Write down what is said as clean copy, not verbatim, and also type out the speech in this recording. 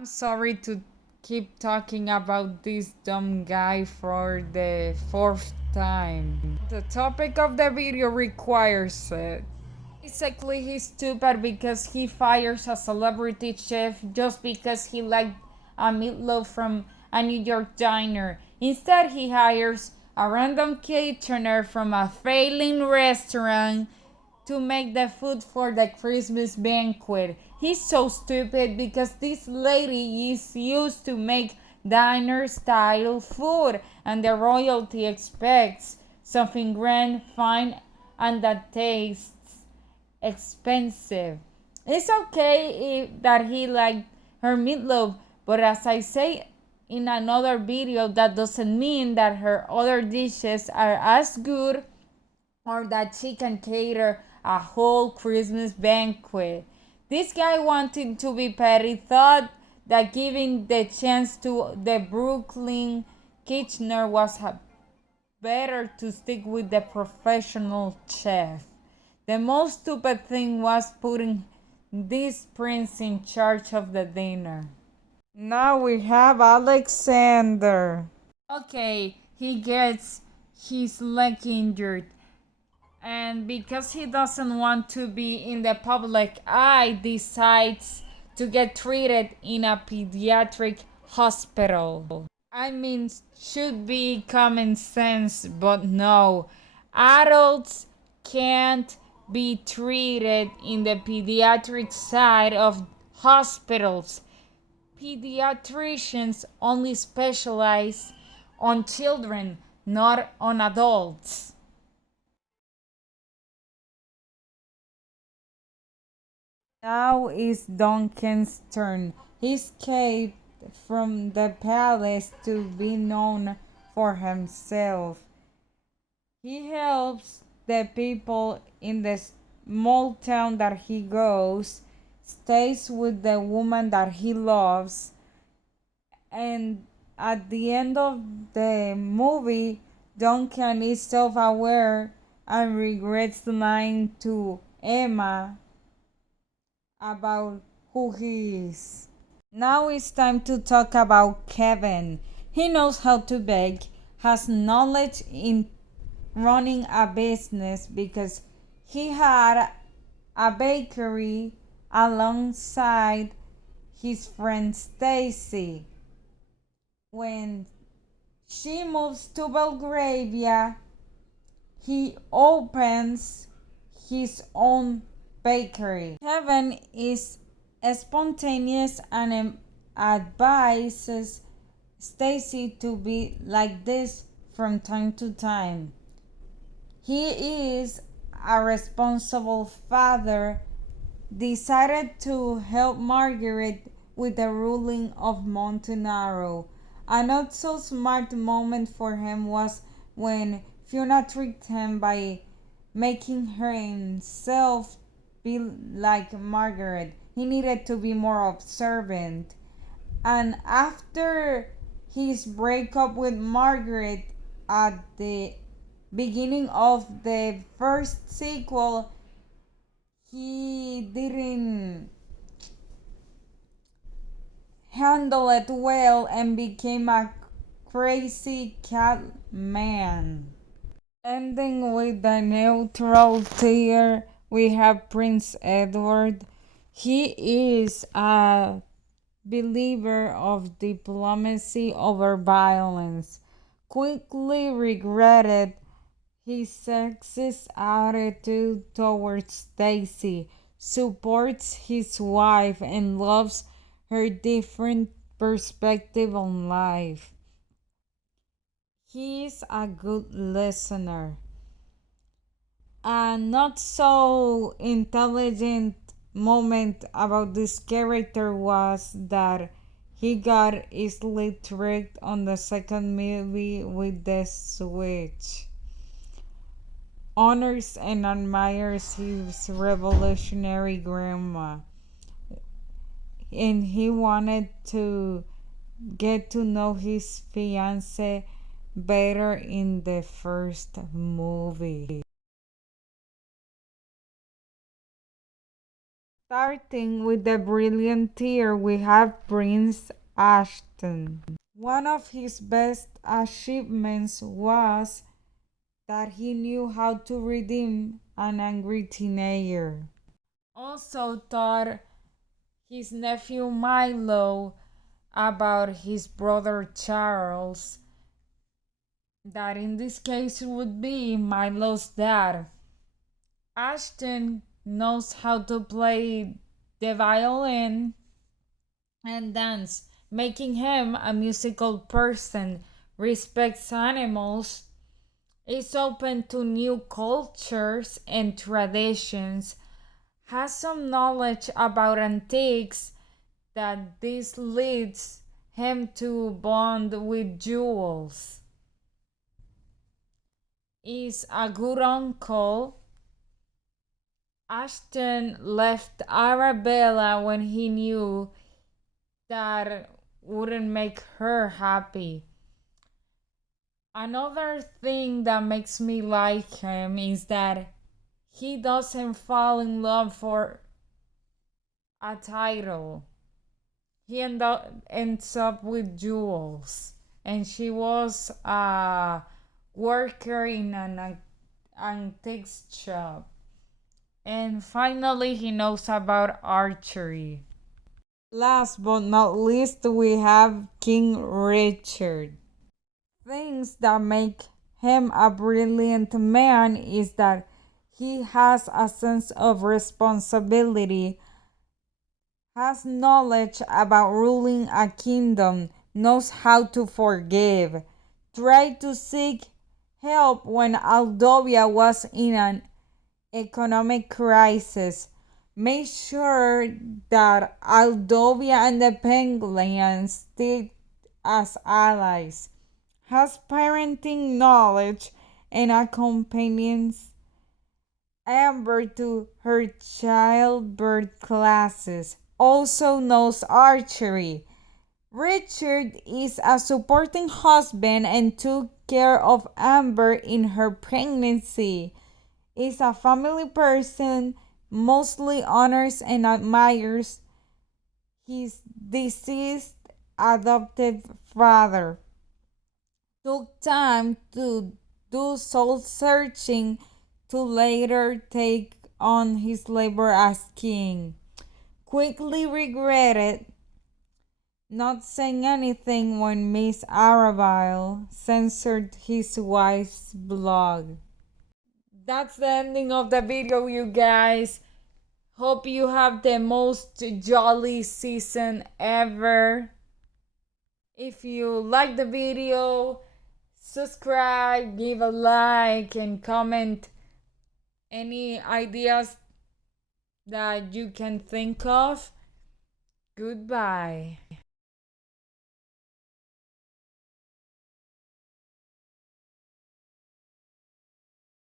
I'm sorry to keep talking about this dumb guy for the fourth time. The topic of the video requires it. Basically, he's stupid because he fires a celebrity chef just because he liked a meatloaf from a New York diner. Instead, he hires a random kitchener from a failing restaurant to make the food for the Christmas banquet. He's so stupid because this lady is used to make diner style food and the royalty expects something grand, fine, and that tastes expensive. It's okay that he liked her meatloaf, but as I say in another video, that doesn't mean that her other dishes are as good or that she can cater a whole Christmas banquet. This guy wanting to be petty thought that giving the chance to the Brooklyn Kitchener was better to stick with the professional chef. The most stupid thing was putting this prince in charge of the dinner. Now we have Alexander. Okay, he gets his leg injured, and because he doesn't want to be in the public eye, decides to get treated in a pediatric hospital. I mean, should be common sense, but no. Adults can't be treated in the pediatric side of hospitals. Pediatricians only specialize on children, not on adults. Now is Duncan's turn. He escaped from the palace to be known for himself. He helps the people in the small town that he goes, stays with the woman that he loves, and at the end of the movie, Duncan is self aware and regrets lying to Emma about who he is. Now it's time to talk about Kevin. He knows how to bake, has knowledge in running a business because he had a bakery alongside his friend Stacy. When she moves to Belgravia, he opens his own bakery. Kevin is spontaneous and advises Stacy to be like this from time to time. He is a responsible father, decided to help Margaret with the ruling of Montenaro. A not so smart moment for him was when Fiona tricked him by making her himself be like Margaret. He needed to be more observant. And after his breakup with Margaret at the beginning of the first sequel, he didn't handle it well and became a crazy cat man. Ending with the neutral tier, we have Prince Edward. He is a believer of diplomacy over violence. Quickly regretted his sexist attitude towards Stacy, supports his wife, and loves her different perspective on life. He's a good listener. A not so intelligent moment about this character was that he got easily tricked on the second movie with the switch. Honors and admires his revolutionary grandma, and he wanted to get to know his fiance better in the first movie. Starting with the brilliant tier, we have Prince Ashton. One of his best achievements was that he knew how to redeem an angry teenager. Also taught his nephew Milo about his brother Charles, that in this case would be Milo's dad. Ashton knows how to play the violin and dance, making him a musical person, respects animals, is open to new cultures and traditions, has some knowledge about antiques that this leads him to bond with Jules, is a good uncle. Ashton left Arabella when he knew that wouldn't make her happy. Another thing that makes me like him is that he doesn't fall in love for a title. He ends up with Jules, and she was a worker in an antiques shop. And finally, he knows about archery. Last but not least, we have King Richard. Things that make him a brilliant man is that he has a sense of responsibility, has knowledge about ruling a kingdom, knows how to forgive, tried to seek help when Aldovia was in an economic crisis, made sure that Aldovia and the Penguins stayed as allies, has parenting knowledge, and accompanies Amber to her childbirth classes, also knows archery. Richard is a supporting husband and took care of Amber in her pregnancy, is a family person, mostly honors and admires his deceased adopted father, took time to do soul searching to later take on his labor as king, quickly regretted not saying anything when Miss Arabelle censored his wife's blog. That's the ending of the video, you guys. Hope you have the most jolly season ever. If you like the video, subscribe, give a like, and comment any ideas that you can think of. Goodbye.